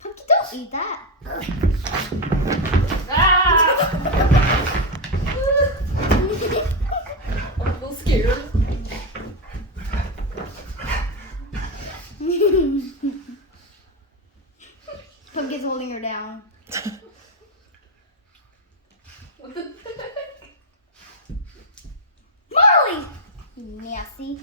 Puppy, don't eat that. I'm a little scared. Pumpkin's holding her down. What the heck? Molly! Nasty.